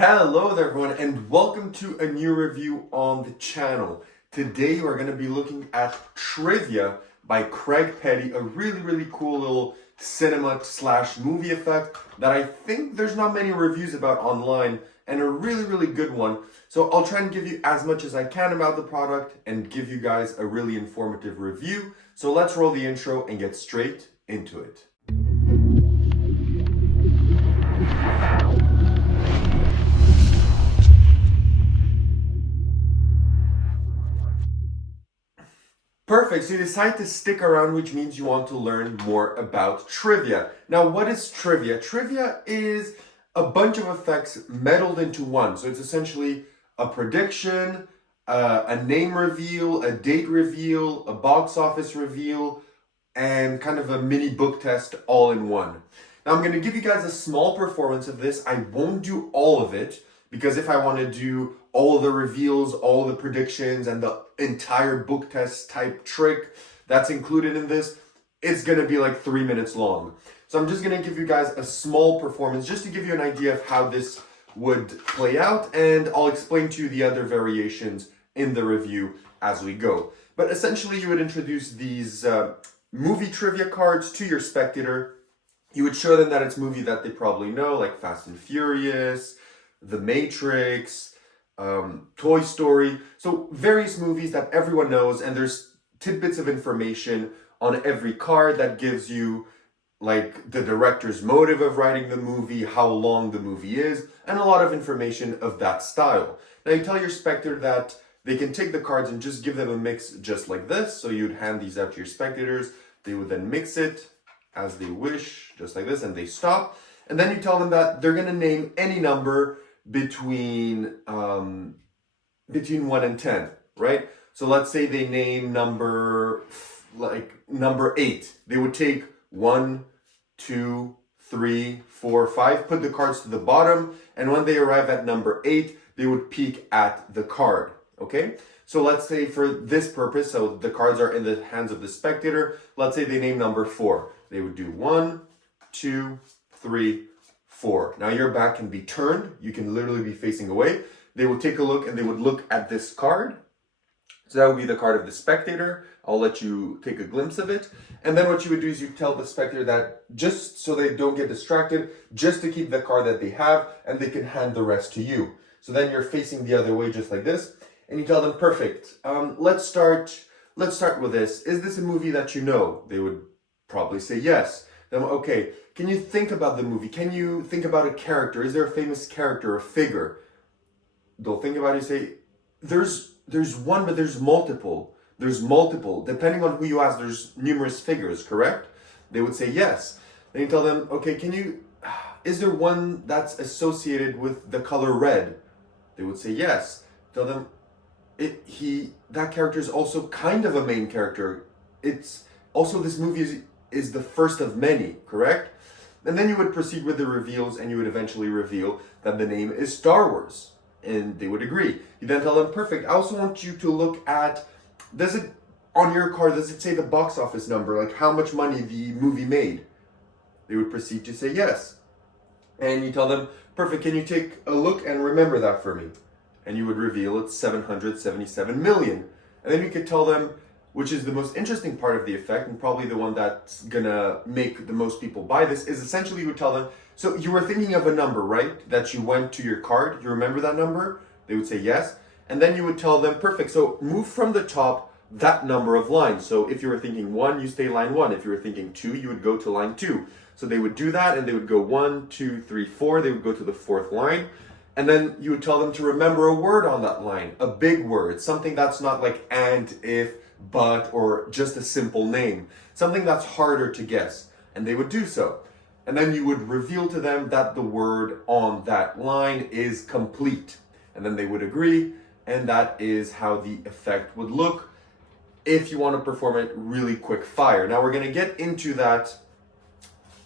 Hello there everyone and welcome to a new review on the channel. Today we're going to be looking at Trivia by Craig Petty, a really cool little cinema slash movie effect that I think there's not many reviews about online, and a really good one. So I'll try and give you as much as I can about the product and give you guys a really informative review. So let's roll the intro and get straight into it. Perfect, so you decide to stick around, which means you want to learn more about trivia. Now, what is trivia? Trivia is a bunch of effects melded into one. So it's essentially a prediction, a name reveal, a date reveal, a box office reveal, and kind of a mini book test all in one. Now, I'm going to give you guys a small performance of this. I won't do all of it, because if I want to do all the reveals, all the predictions, and the entire book test type trick that's included in this, it's going to be like 3 minutes long. So I'm just going to give you guys a small performance just to give you an idea of how this would play out, and I'll explain to you the other variations in the review as we go. But essentially, you would introduce these movie trivia cards to your spectator. You would show them that it's a movie that they probably know, like Fast and Furious, The Matrix, Toy Story. So various movies that everyone knows, and there's tidbits of information on every card that gives you like the director's motive of writing the movie, how long the movie is, and a lot of information of that style. Now you tell your spectator that they can take the cards and just give them a mix just like this. So you'd hand these out to your spectators. They would then mix it as they wish, just like this, and they stop. And then you tell them that they're going to name any number between 1 and 10, right? So let's say they name number 8. They would take 1, 2, 3, 4, 5, put the cards to the bottom, and when they arrive at number 8, they would peek at the card, okay? So let's say for this purpose, so the cards are in the hands of the spectator, let's say they name number 4. They would do 1, 2, 3, 4. Now your back can be turned. You can literally be facing away. They would take a look and they would look at this card. So that would be the card of the spectator. I'll let you take a glimpse of it. And then what you would do is you tell the spectator that just so they don't get distracted, just to keep the card that they have, and they can hand the rest to you. So then you're facing the other way just like this. And you tell them, perfect. Let's start with this. Is this a movie that you know? They would probably say yes. Then, okay, can you think about the movie? Can you think about a character? Is there a famous character or figure? They'll think about it and say, there's one, but there's multiple. There's multiple. Depending on who you ask, there's numerous figures, correct? They would say yes. Then you tell them, okay, is there one that's associated with the color red? They would say yes. Tell them, that character is also kind of a main character. It's also, this movie is the first of many, correct? And then you would proceed with the reveals, and you would eventually reveal that the name is Star Wars. And they would agree. You then tell them, perfect, I also want you to look at, on your card, does it say the box office number, like how much money the movie made? They would proceed to say yes. And you tell them, perfect, can you take a look and remember that for me? And you would reveal it's 777 million. And then you could tell them, which is the most interesting part of the effect, and probably the one that's gonna make the most people buy this, is essentially you would tell them, so you were thinking of a number, right? That you went to your card, you remember that number? They would say yes. And then you would tell them, perfect, so move from the top that number of lines. So if you were thinking 1, you stay line 1. If you were thinking 2, you would go to line 2. So they would do that, and they would go 1, 2, 3, 4. They would go to the 4th line. And then you would tell them to remember a word on that line, a big word, something that's not like and, if, but, or just a simple name, something that's harder to guess, and they would do so. And then you would reveal to them that the word on that line is complete, and then they would agree, and that is how the effect would look if you want to perform it really quick fire. Now we're going to get into that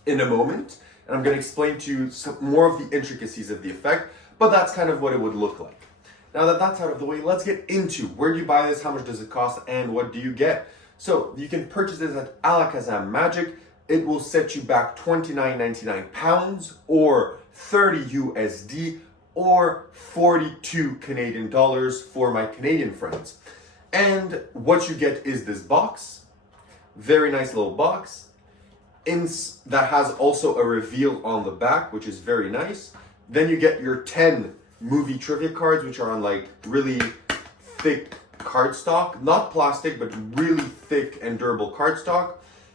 in a moment, and I'm going to explain to you some more of the intricacies of the effect, but that's kind of what it would look like. Now that that's out of the way, let's get into where do you buy this, how much does it cost, and what do you get. So you can purchase this at Alakazam Magic. It will set you back £29.99 or 30 USD or 42 Canadian dollars for my Canadian friends. And what you get is this box, very nice little box, that has also a reveal on the back, which is very nice. Then you get your 10 movie trivia cards, which are on like really thick cardstock, not plastic, but really thick and durable cardstock.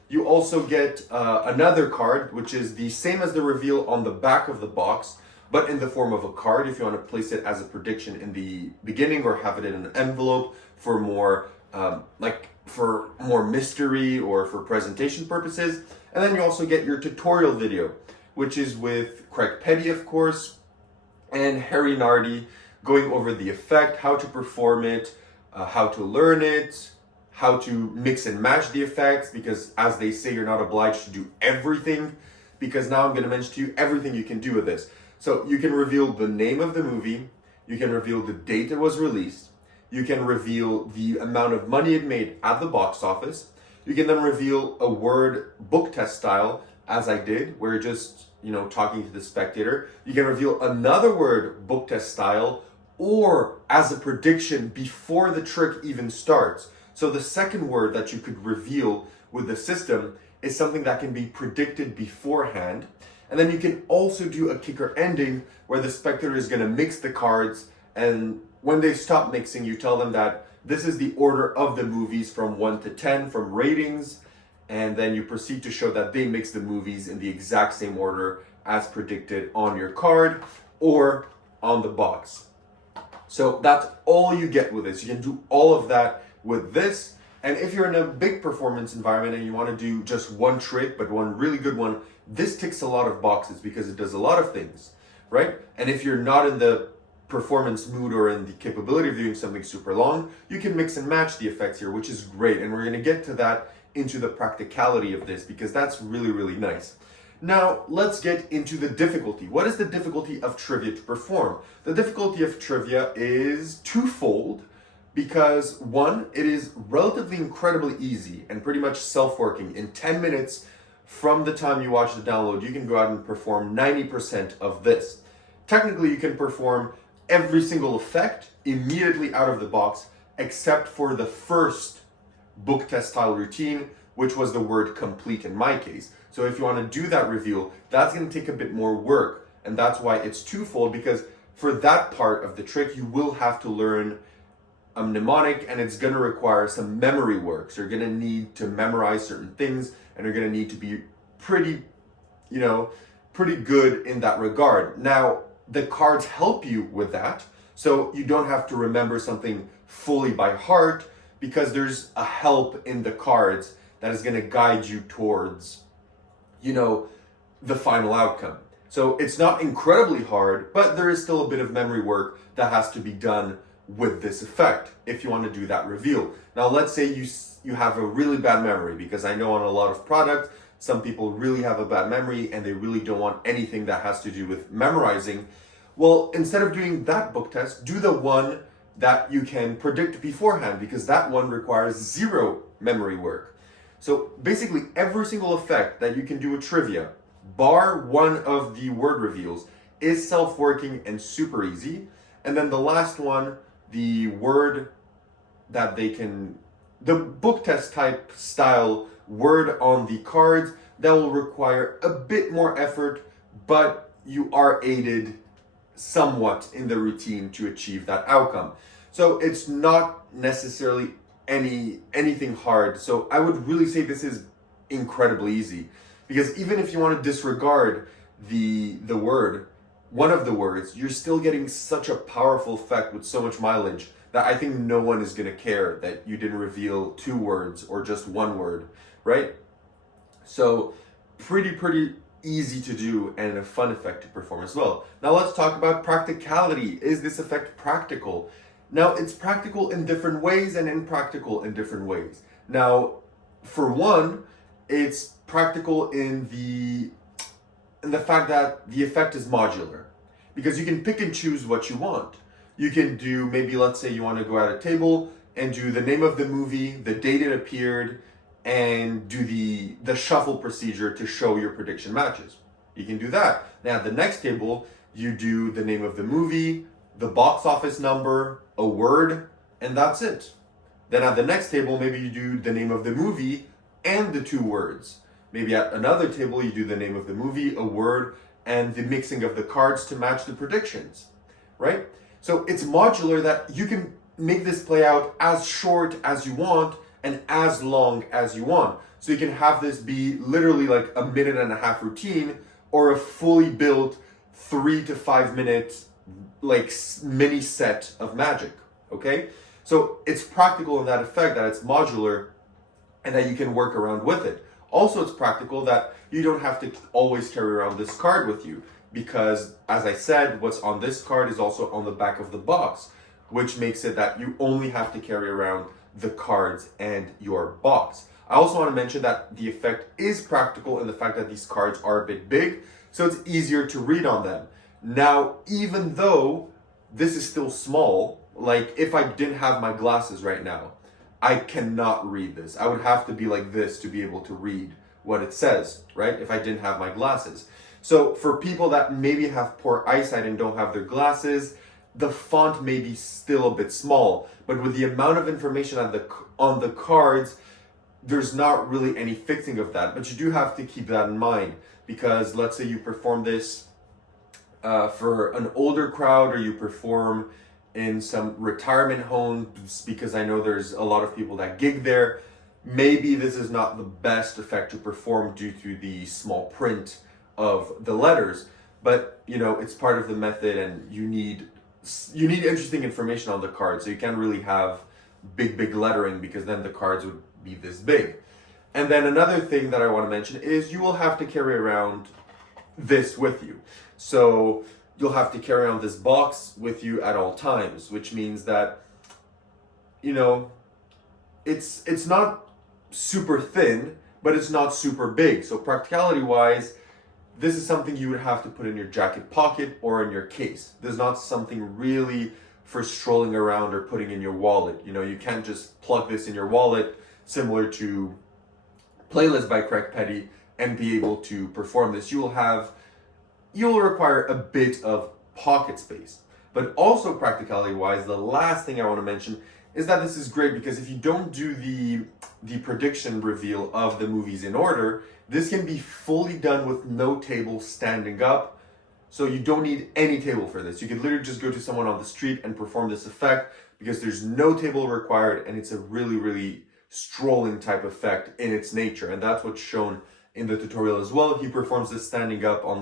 You also get another card, which is the same as the reveal on the back of the box, but in the form of a card if you want to place it as a prediction in the beginning or have it in an envelope for more for more mystery or for presentation purposes. And then you also get your tutorial video, which is with Craig Petty, of course, and Harry Nardi, going over the effect, how to perform it, how to learn it, how to mix and match the effects, because as they say, you're not obliged to do everything, because now I'm going to mention to you everything you can do with this. So you can reveal the name of the movie, you can reveal the date it was released, you can reveal the amount of money it made at the box office, you can then reveal a word book test style, as I did, where you're just, talking to the spectator. You can reveal another word book test style, or as a prediction before the trick even starts. So the second word that you could reveal with the system is something that can be predicted beforehand. And then you can also do a kicker ending where the spectator is going to mix the cards, and when they stop mixing, you tell them that this is the order of the movies from 1 to 10 from ratings, and then you proceed to show that they mix the movies in the exact same order as predicted on your card or on the box. So that's all you get with this. You can do all of that with this. And if you're in a big performance environment and you want to do just one trick, but one really good one, this ticks a lot of boxes because it does a lot of things, right? And if you're not in the performance mood or in the capability of doing something super long, you can mix and match the effects here, which is great. And we're going to get to that into the practicality of this because that's really, really nice. Now, let's get into the difficulty. What is the difficulty of trivia to perform? The difficulty of trivia is twofold because one, it is relatively incredibly easy and pretty much self-working. In 10 minutes from the time you watch the download, you can go out and perform 90% of this. Technically, you can perform every single effect immediately out of the box, except for the first book test style routine, which was the word complete in my case. So if you want to do that reveal, that's going to take a bit more work. And that's why it's twofold, because for that part of the trick, you will have to learn a mnemonic and it's going to require some memory work. So you're going to need to memorize certain things and you're going to need to be pretty good in that regard. Now, the cards help you with that. So you don't have to remember something fully by heart because there's a help in the cards that is going to guide you towards, the final outcome. So it's not incredibly hard, but there is still a bit of memory work that has to be done with this effect if you want to do that reveal. Now, let's say you have a really bad memory, because I know on a lot of products, some people really have a bad memory and they really don't want anything that has to do with memorizing. Well, instead of doing that book test, do the one that you can predict beforehand, because that one requires zero memory work. So basically every single effect that you can do with trivia, bar one of the word reveals, is self-working and super easy. And then the last one, the word that the book test type style word on the cards, that will require a bit more effort, but you are aided somewhat in the routine to achieve that outcome. So it's not necessarily anything hard. So I would really say this is incredibly easy, because even if you want to disregard the word, one of the words, you're still getting such a powerful effect with so much mileage that I think no one is going to care that you didn't reveal two words or just one word, right? So pretty easy to do and a fun effect to perform as well. Now let's talk about practicality. Is this effect practical? Now, it's practical in different ways and impractical in different ways. Now, for one, it's practical in the fact that the effect is modular, because you can pick and choose what you want. You can do, maybe let's say you want to go at a table and do the name of the movie, the date it appeared, and do the shuffle procedure to show your prediction matches. You can do that. Now, at the next table, You do the name of the movie, the box office number, a word, and that's it. Then at the next table, maybe you do the name of the movie and the two words. Maybe at another table, you do the name of the movie, a word, and the mixing of the cards to match the predictions, right? So it's modular that you can make this play out as short as you want and as long as you want. So you can have this be literally like a minute and a half routine or a fully built 3 to 5 minute like mini set of magic, okay? So it's practical in that effect that it's modular and that you can work around with it. Also, it's practical that you don't have to always carry around this card with you because, as I said, what's on this card is also on the back of the box, which makes it that you only have to carry around the cards and your box. I also want to mention that the effect is practical in the fact that these cards are a bit big, so it's easier to read on them. Now, even though this is still small, like if I didn't have my glasses right now, I cannot read this. I would have to be like this to be able to read what it says, right? If I didn't have my glasses. So for people that maybe have poor eyesight and don't have their glasses, the font may be still a bit small, but with the amount of information on the cards, there's not really any fixing of that. But you do have to keep that in mind because let's say you perform this for an older crowd or you perform in some retirement homes, because I know there's a lot of people that gig there. Maybe this is not the best effect to perform due to the small print of the letters, but you know, it's part of the method and you need interesting information on the card. So you can't really have big lettering because then the cards would be this big. And then another thing that I want to mention is you will have to carry around this with you. So you'll have to carry on this box with you at all times, which means that, you know, it's not super thin, but it's not super big. So practicality wise, this is something you would have to put in your jacket pocket or in your case. There's not something really for strolling around or putting in your wallet. You know, you can't just plug this in your wallet, similar to Playlist by Craig Petty, and be able to perform this. You'll require a bit of pocket space. But also practicality wise, the last thing I want to mention is that this is great because if you don't do the prediction reveal of the movies in order, this can be fully done with no table standing up. So you don't need any table for this. You can literally just go to someone on the street and perform this effect because there's no table required and it's a really strolling type effect in its nature. And that's what's shown in the tutorial as well. He performs this standing up on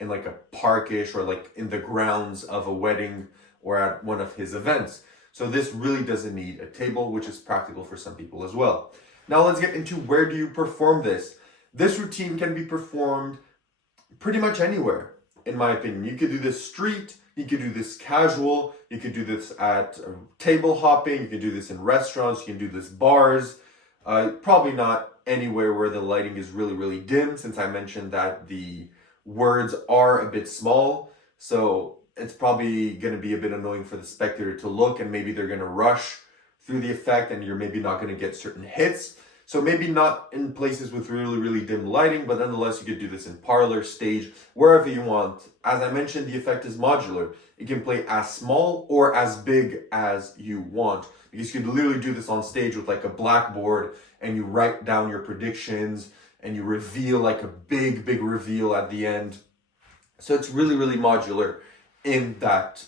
in like a parkish or like in the grounds of a wedding or at one of his events. So this really doesn't need a table, which is practical for some people as well. Now let's get into where do you perform this. This routine can be performed pretty much anywhere, in my opinion. You could do this street, you could do this casual, you could do this at table hopping, you could do this in restaurants, you can do this bars. Probably not anywhere where the lighting is really dim, since I mentioned that the words are a bit small. So it's probably going to be a bit annoying for the spectator to look, and maybe they're going to rush through the effect and you're maybe not going to get certain hits. So maybe not in places with really dim lighting, but nonetheless you could do this in parlor, stage, wherever you want. As I mentioned, the effect is modular. It can play as small or as big as you want. Because you could literally do this on stage with like a blackboard and you write down your predictions and you reveal like a big reveal at the end. So it's really modular in that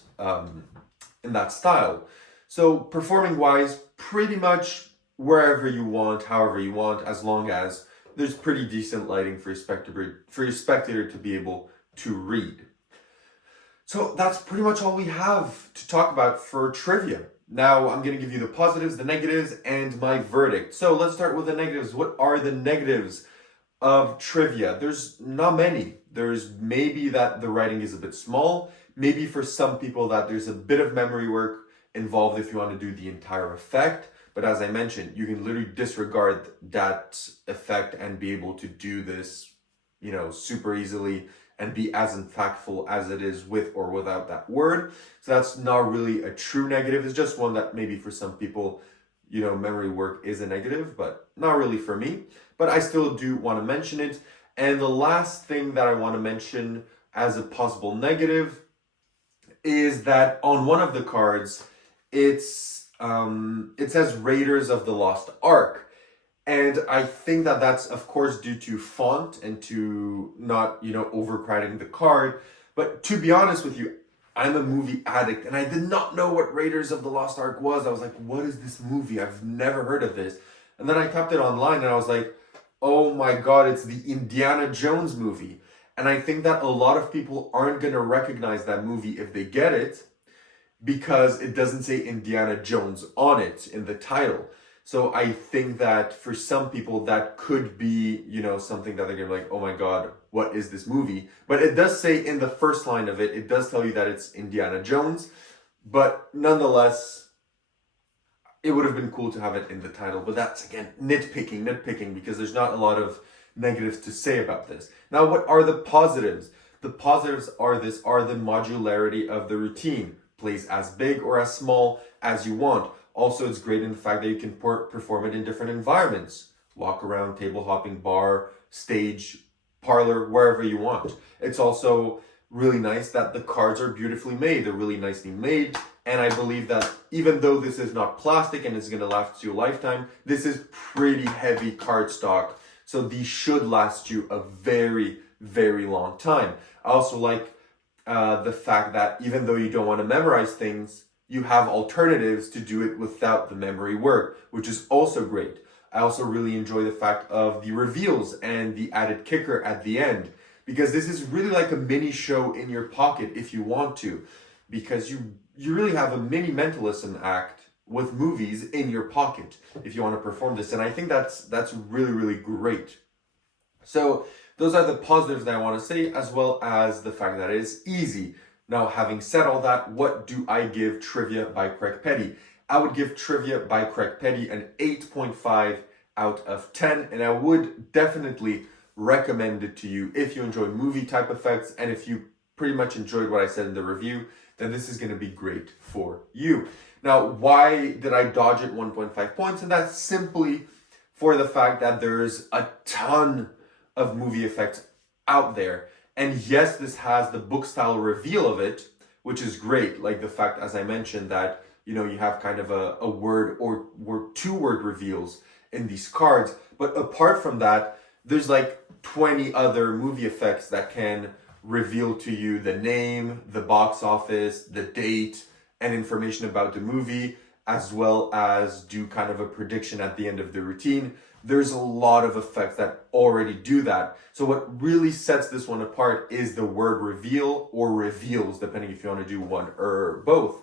style. So performing wise, pretty much wherever you want, however you want, as long as there's pretty decent lighting for your spectator to be able to read. So that's pretty much all we have to talk about for trivia. Now I'm going to give you the positives, the negatives, and my verdict. So let's start with the negatives. What are the negatives of trivia? There's not many. There's maybe that the writing is a bit small. Maybe for some people that there's a bit of memory work involved if you want to do the entire effect. But as I mentioned, you can literally disregard that effect and be able to do this, you know, super easily and be as impactful as it is with or without that word. So that's not really a true negative. It's just one that maybe for some people, you know, memory work is a negative, but not really for me. But I still do want to mention it. And the last thing that I want to mention as a possible negative is that on one of the cards, it says Raiders of the Lost Ark. And I think that that's, of course, due to font and to not, overcrowding the card. But to be honest with you, I'm a movie addict and I did not know what Raiders of the Lost Ark was. I was like, what is this movie? I've never heard of this. And then I tapped it online and I was like, oh my God, it's the Indiana Jones movie. And I think that a lot of people aren't going to recognize that movie if they get it because it doesn't say Indiana Jones on it in the title. So I think that for some people that could be, something that they're gonna be like, oh my God, what is this movie? But it does say in the first line of it, it does tell you that it's Indiana Jones. But nonetheless, it would have been cool to have it in the title. But that's, again, nitpicking, because there's not a lot of negatives to say about this. Now, what are the positives? The positives are the modularity of the routine. Plays as big or as small as you want. Also, it's great in the fact that you can perform it in different environments. Walk around, table hopping, bar, stage, parlor, wherever you want. It's also really nice that the cards are beautifully made. They're really nicely made. And I believe that even though this is not plastic and it's going to last you a lifetime, this is pretty heavy cardstock. So these should last you a very, very long time. I also like the fact that even though you don't want to memorize things, you have alternatives to do it without the memory work, which is also great. I also really enjoy the fact of the reveals and the added kicker at the end, because this is really like a mini show in your pocket if you want to, because you really have a mini mentalism act with movies in your pocket if you want to perform this. And I think that's really, really great. So those are the positives that I want to say, as well as the fact that it is easy. Now, having said all that, what do I give Trivia by Craig Petty? I would give Trivia by Craig Petty an 8.5 out of 10, and I would definitely recommend it to you if you enjoy movie type effects, and if you pretty much enjoyed what I said in the review, then this is going to be great for you. Now, why did I dodge it 1.5 points? And that's simply for the fact that there's a ton of movie effects out there. And yes, this has the book style reveal of it, which is great. Like the fact, as I mentioned, that, you have kind of a word or two word reveals in these cards. But apart from that, there's like 20 other movie effects that can reveal to you the name, the box office, the date, and information about the movie, as well as do kind of a prediction at the end of the routine. There's a lot of effects that already do that. So what really sets this one apart is the word reveal or reveals, depending if you want to do one or both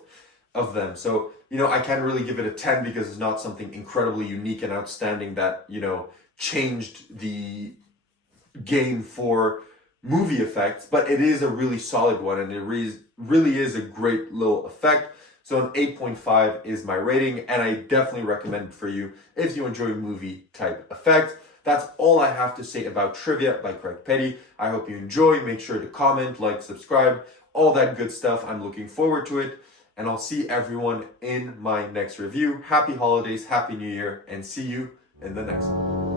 of them. So, I can't really give it a 10 because it's not something incredibly unique and outstanding that, changed the game for movie effects, but it is a really solid one and it really is a great little effect. So an 8.5 is my rating, and I definitely recommend it for you if you enjoy movie type effects. That's all I have to say about Trivia by Craig Petty. I hope you enjoy. Make sure to comment, like, subscribe, all that good stuff. I'm looking forward to it, and I'll see everyone in my next review. Happy holidays, happy new year, and see you in the next one.